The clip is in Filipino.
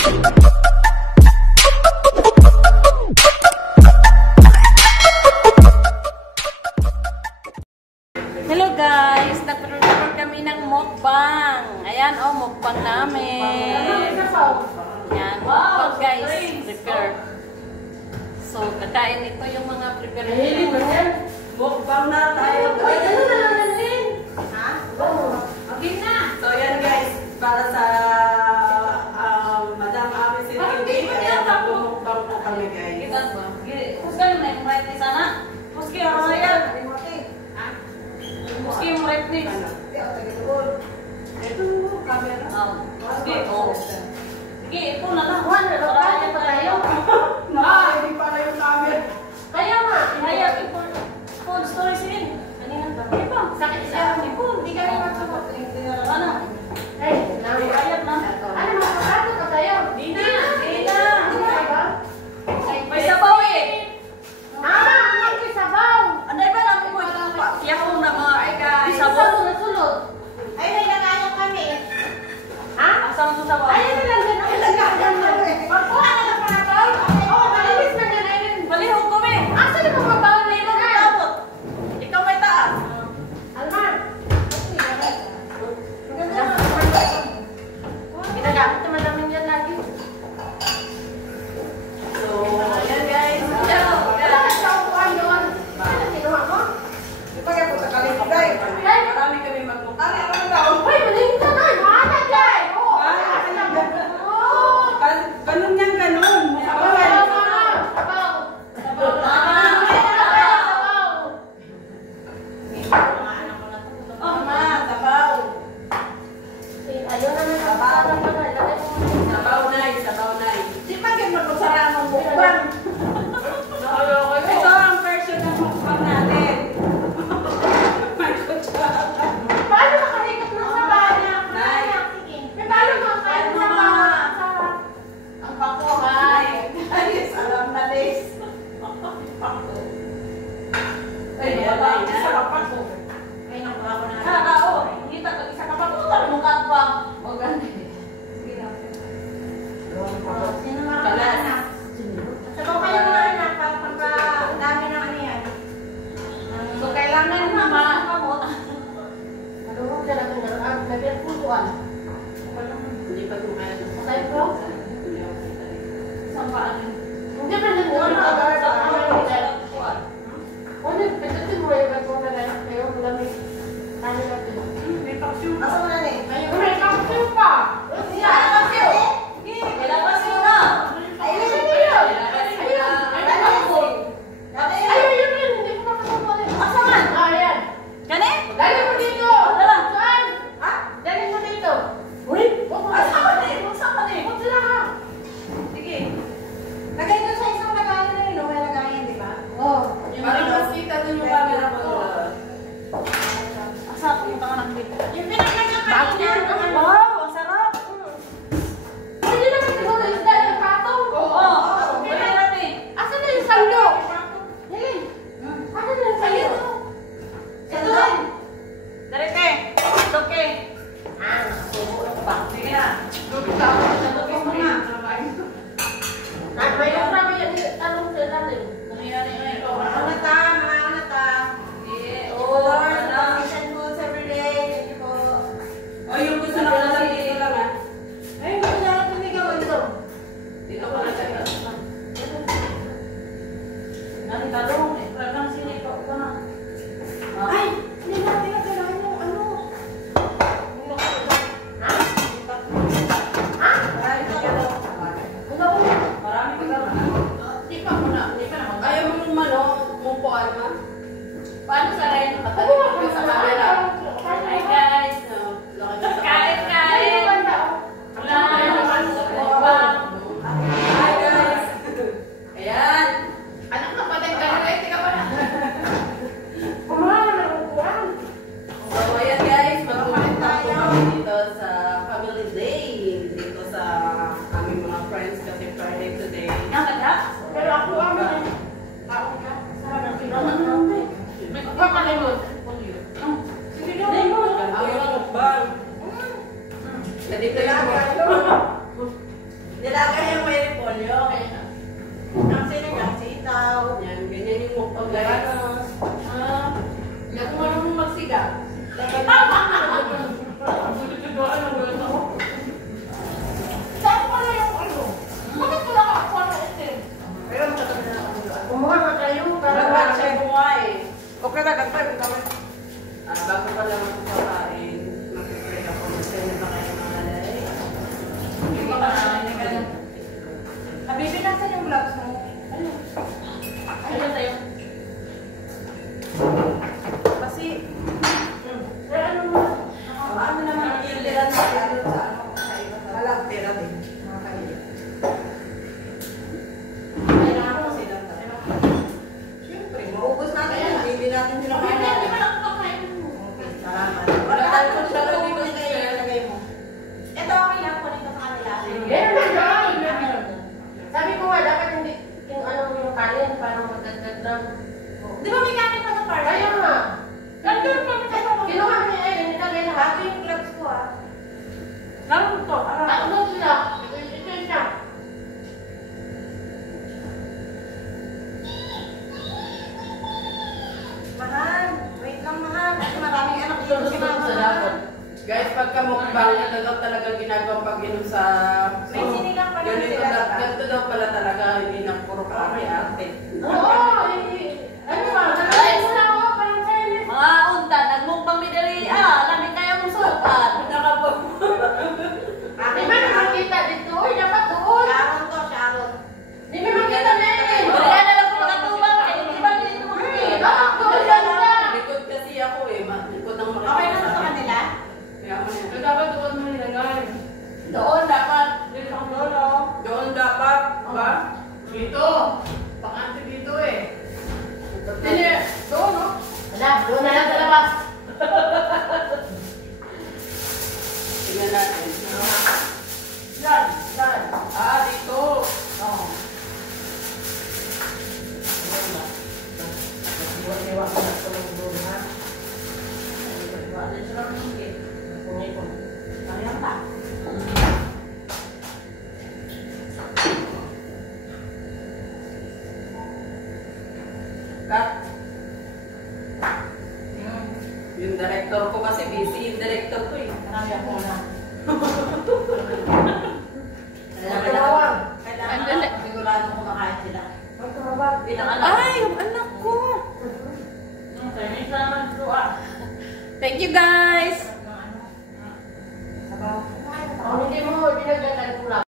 Hello guys, nagkaroon kami ng mukbang. Ayan oh, mukbang namin. Ayan, mukbang guys, prepare. So, kakain ito yung mga prepare. Mukbang na tayo. Ha? Okay na. So, yan guys, para sa Madam Ami Silvie. Ayan, mukbang po kami guys. Puska yung right ni sana? Puski yung right. Puski yung right ni. Ito, camera. Puski, oh. Sige, ito na lang. Maraya pa tayo. Hindi pala yung camera. Kaya nga, kaya full story sin. Kanina ba? Di ba? Sakit siya. Di po, hindi kami magsabot. Ano? Ay, ayat na. Ano, makakato ka tayo? Di na. Di na. May sabaw eh. May sabaw. Ano ba namin mo? Iyak mo na mga sabaw. Sulod. Ay, may nangayong kami. Ha? Asam mo sabaw? Ay, may nangayong kami. Pagkuha na lang para ba? Oo, malinis na yan. Malihog ko eh. Asa na mga bawang nila na? Ikaw may taas. Alman. Ginagamit naman namin yan lagi. So, ayan guys. Wala ka sa upuan doon. Ano kinuha mo? Ipagay po sa kaligday. Marami kami magmukha. Ano daw? Uy, malinis na na. Mana dyan. Oo. Ganun yan, ganun. Nandito lang. Nila ka. Saan pala yung ano? Bakit wala ka ako ng itim? Pero magkatabi na ako. Kumuha na kayo. Nagpapal siya buhay. Okay na, nagpapal kami. Bago pa lang ako kakain, mag-pray ako. Send ba kayo mga alay? Hindi ba ka? Habibi, nasan yung gloves mo? Ano? Ano sa'yo? Kasi, ano mo? Paano naman iliran sa ano sa ano? Walang pera din. Mga kaibigan. Kailangan ko sila. Siyempre, maubos natin yan. Hindi natin sila Hindi kaya. ba lang kakain mo? Okay, salamat. Wala tayo kung siya lang dito sa ilagay mo. Ito okay lang po nito sa kanila. Meron na dyan. Sabi ko nga, dapat hindi yung ano yung kanin, parang magdagdag lang. Di ba may kanin pa sa party? Kaya nga. Nandun pa sa mga. Kinuha niya eh, nilagay lahat. Ito yung gloves ko ah. Laro to. Ano sila? Ito siya. Mahal, wait lang mahal. Kasi maraming anak dito si Sa mama. dapat. Guys, pagka mukbang, ito daw talaga ginagawang pag-inom sa... May sinigang pa rin ganito, sila, diba? ganito daw pala talaga, hindi na puro arte. Oo, ano ba? Nakain mo na ako, parang Chinese. Mga unta, nagmukbang midari. Lamig kaya mong sukat. Di ba nakakita dito? Uy, dapat doon. Sharon to, Sharon. Di ba makita na eh? Kaya na lang po nakatubang. Di ba dito mo Dapat doon lang siya. Likod kasi ako eh, likod ng makikita. Okay na sa kanila? Kaya mo yan. dapat doon mo nilagay. Doon dapat. Dito ang lolo. Doon dapat, ba? Dito. Pakante dito eh. Hindi, doon no? Wala, doon na lang sa labas. Tingnan natin. Yan. Yan. Dito. Oo. Iwa ko na tulong doon ha. Iwa na sila ng higit. Kungay ko. Kaya pa. Cut. Yung director ko kasi busy, yung director ko eh. Marami ako na. Tumawag. Kailangan sigurado kumakain sila. Tumawag. Ilang anak? Ay, yung anak ko! Chinese naman ito ah. Thank you guys! Sabaw. Hindi mo dinagdagan ko lang.